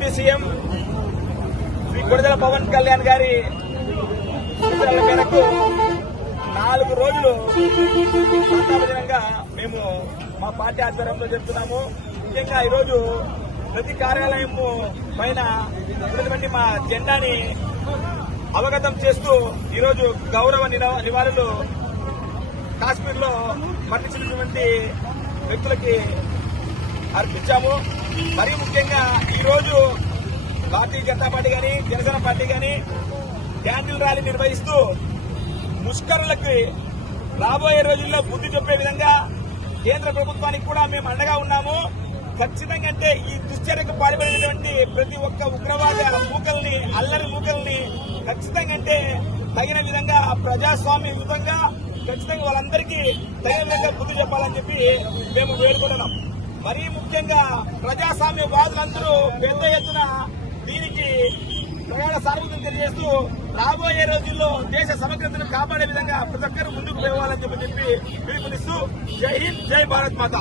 Deputy CM Shri Konidela Pawan Kalyan గారి సూచనల మేరకు 4 రోజులు సంతాప దినంగా మేము మా పార్టీ ఆధ్వర్యంలో చెప్తున్నాము. ముఖ్యంగా ఈరోజు ప్రతి కార్యాలయం పైన ఉన్నటువంటి మా జెండాని అవగతం చేస్తూ ఈరోజు గౌరవ నివాళులు కాశ్మీర్ లో మరణించినటువంటి వ్యక్తులకి అర్పించాము. మరీ ముఖ్యంగా ఈరోజు భారతీయ జనతా పార్టీ గాని జనసేన పార్టీ గాని క్యాండిల్ ర్యాలీ నిర్వహిస్తూ ముష్కరులకి రాబోయే రోజుల్లో బుద్ధి చెప్పే విధంగా కేంద్ర ప్రభుత్వానికి కూడా మేము అండగా ఉన్నాము. ఖచ్చితంగా అంటే ఈ దుశ్చర్యకు పాల్పడినటువంటి ప్రతి ఒక్క ఉగ్రవాద మూకల్ని అల్లరి మూకల్ని ఖచ్చితంగా అంటే తగిన విధంగా ప్రజాస్వామ్యయుతంగా ఖచ్చితంగా వాళ్ళందరికీ తగిన విధంగా బుద్ధి చెప్పాలని చెప్పి మేము వేడుకుంటున్నాం. మరీ ముఖ్యంగా ప్రజాస్వామ్యవాదులందరూ పెద్ద ఎత్తున దీనికి ప్రగాఢ సానుభూతిని తెలియజేస్తూ రాబోయే రోజుల్లో దేశ సమగ్రతను కాపాడే విధంగా ప్రతి ఒక్కరు ముందుకు పోవాలని చెప్పి పిలుపునిస్తూ జై హింద్, జై భారత్ మాత.